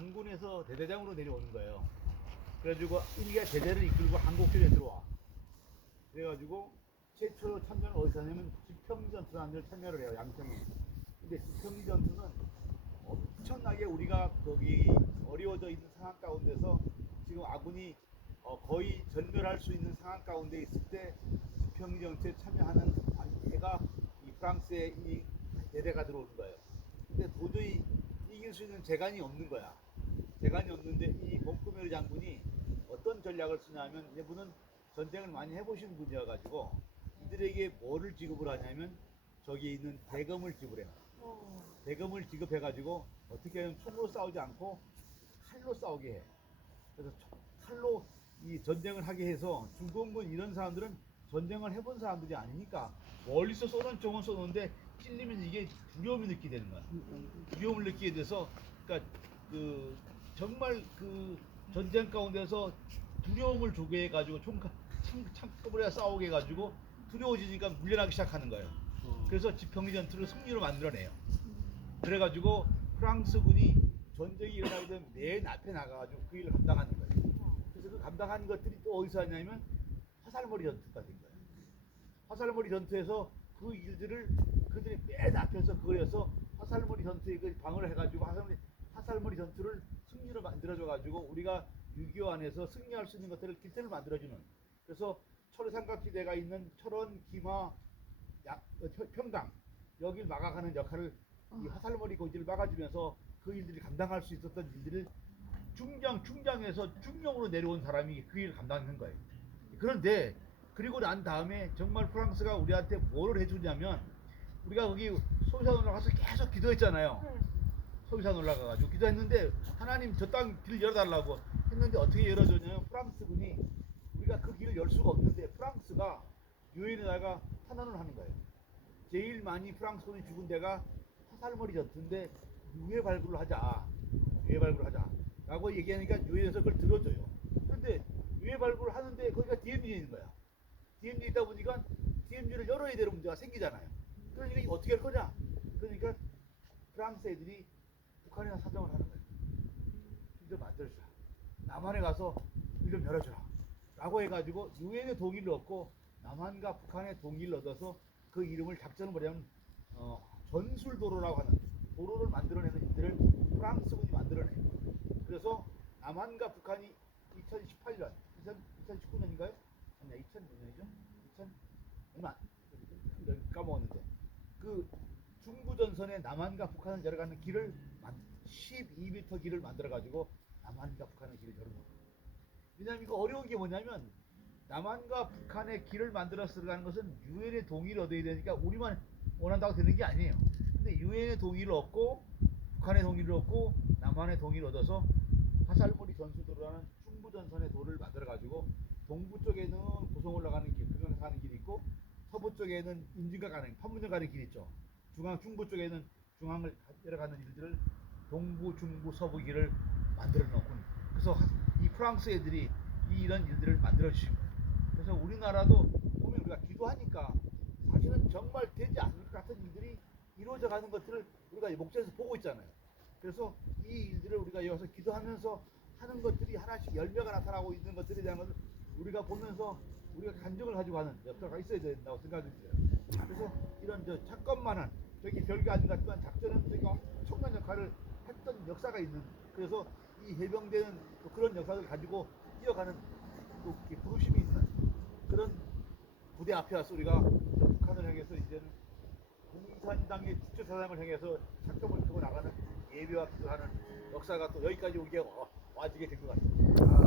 양군에서 대대장으로 내려오는 거예요. 그래가지고 일개 대대를 이끌고 한국전에 들어와. 그래가지고 최초로 참전을 어디서 하냐면 지평전투라는 데를 참여를 해요. 양평에. 근데 지평전투는 엄청나게 우리가 거기 어려워져 있는 상황 가운데서 지금 아군이 거의 전멸할 수 있는 상황 가운데 있을 때 지평전투에 참여하는 애가 이 프랑스의 이 대대가 들어오는 거예요. 근데 도저히 이길 수 있는 재간이 없는 거야. 재간이 없는데 이 몽크메르 장군이 어떤 전략을 쓰냐면 이분은 전쟁을 많이 해보신 분이어가지고 이들에게 뭐를 지급을 하냐면 저기 있는 대검을 지급해요. 대검을 지급해가지고 어떻게 하면 총으로 싸우지 않고 칼로 싸우게 해. 그래서 칼로 이 전쟁을 하게 해서 중공군 이런 사람들은 전쟁을 해본 사람들이 아니니까 멀리서 쏘는 총은 쏘는데 찔리면 이게 두려움을 느끼게 되는 거야. 두려움을 느끼게 돼서 그러니까 그 정말 그 전쟁 가운데서 두려움을 주게 해가지고 창급을 싸우게 해가지고 두려워지니까 물려나기 시작하는 거예요. 그래서 지평리 전투를 승리로 만들어내요. 그래가지고 프랑스군이 전쟁이 일어나게 되면 맨 앞에 나가가지고 그 일을 감당하는 거예요. 그래서 그 감당하는 것들이 또 어디서 하냐면 화살머리 전투가 된 거예요. 화살머리 전투에서 그 일들을 그들이 맨 앞에서 그거에서 화살머리 전투에 그 방어를 해가지고 화살머리 전투를 승리로 만들어줘가지고 우리가 6.25 안에서 승리할 수 있는 것들을 길들을 만들어주는. 그래서 철삼각지대가 있는 철원, 김하, 평강 여길 막아가는 역할을 이 화살머리 고지를 막아주면서 그 일들이 감당할 수 있었던 일들을 충장에서 중령으로 내려온 사람이 그 일을 감당한 거예요. 그런데 그리고 난 다음에 정말 프랑스가 우리한테 뭐를 해주냐면 우리가 거기 소유산 올라가서 계속 기도했잖아요. 소유산 올라가가지고 기도했는데 하나님 저 땅 길 열어달라고 했는데 어떻게 열어줬냐면 프랑스군이 우리가 그 길을 열 수가 없는데 프랑스가 유엔에다가 탄원을 하는 거예요. 제일 많이 프랑스군이 죽은 데가 화살머리 전투인데 유해 발굴을 하자. 유해 발굴을 하자. 라고 얘기하니까 유엔에서 그걸 들어줘요. 그런데 유해 발굴을 하는데 거기가 DMZ에 있는 거야. DMZ에 있다 보니까 DMZ를 열어야 되는 문제가 생기잖아요. 그러니까 이거 어떻게 할 거냐? 그러니까 프랑스 애들이 북한이랑 사정을 하는 거예요. 이걸 만들어주라. 남한에 가서 일 좀 열어주라. 라고 해가지고 유엔의 동의를 얻고 남한과 북한의 동의를 얻어서 그 이름을 작전을 뭐냐면 전술도로라고 하는 도로를 만들어내는 일들을 프랑스군이 만들어내요. 그래서 남한과 북한이 2018년, 2019년인가요? 아니야, 2000년이죠? 2000 얼마 까먹었는데 그 중부전선에 남한과 북한을 열어가는 길을 12m 길을 만들어가지고 남한과 북한의 길을 열는 거예요. 왜냐하면 이거 어려운 게 뭐냐면 남한과 북한의 길을 만들어서 들어가는 것은 유엔의 동의를 얻어야 되니까 우리만 원한다고 되는 게 아니에요. 근데 유엔의 동의를 얻고 북한의 동의를 얻고 남한의 동의를 얻어서 화살머리 전수도로라는 중부전선의 도를 만들어가지고 동부 쪽에는 고성 올라가는 길, 금강 가는 길이 있고 서부 쪽에는 임진강 가는, 판문점 가는 길이 있죠. 중부 쪽에는 중앙을 내려가는 일들을 동부, 중부, 서부 길을 만들어 놓고 그래서 이 프랑스 애들이 이런 일들을 만들어 주신 거예요. 그래서 우리나라도 보면 우리가 기도하니까 사실은 정말 되지 않을 것 같은 일들이 이루어져 가는 것들을 우리가 목전에서 보고 있잖아요. 그래서 이 일들을 우리가 여기서 기도하면서 하는 것들이 하나씩 열매가 나타나고 있는 것들에 대한 것을 우리가 보면서 우리가 간증을 가지고 하는 역사가 있어야 된다고 생각이 들어요. 그래서 이런 잠깐만한 저기 별게 아닌 것 같지만 작전은 저희가 엄청난 역할을 했던 역사가 있는 그래서 이 해병대는 또 그런 역사를 가지고 뛰어가는 또 부르심이 있는 그런 부대 앞에 와서 우리가 북한을 향해서 이제는 공산당의 주체사상을 향해서 작전을 펴고 나가는 예배와 기도하는 역사가 또 여기까지 오게 와지게 된 것 같습니다.